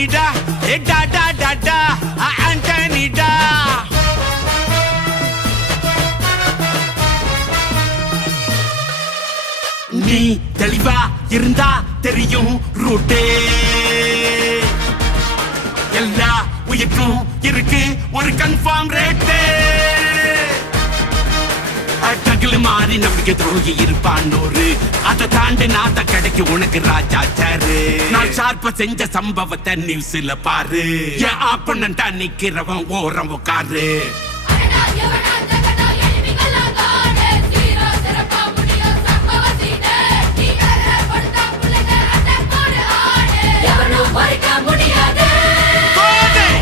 ஆண்டனிடா டா டா டா டா ஆண்டனிடா. நீ தெளிவா இருந்தா தெரியும் ரூட்டே, எல்லா உயிர்க்கும் இருக்கு ஒரு கன்ஃபார்ம் ரேட்டே. டகுல மாறி நம்பிக்கை துரோகி இருப்பான் ஒரு, அதை தாண்டி நாத்த கிடைக்கு உனக்கு ராஜா சாரு. நான் ஷார்ப்ப செஞ்ச சம்பவத்தை நியூஸ்ல பாரு, என் ஆப்பனண்டா நிக்கிறவன் ஓரம் உட்காரு.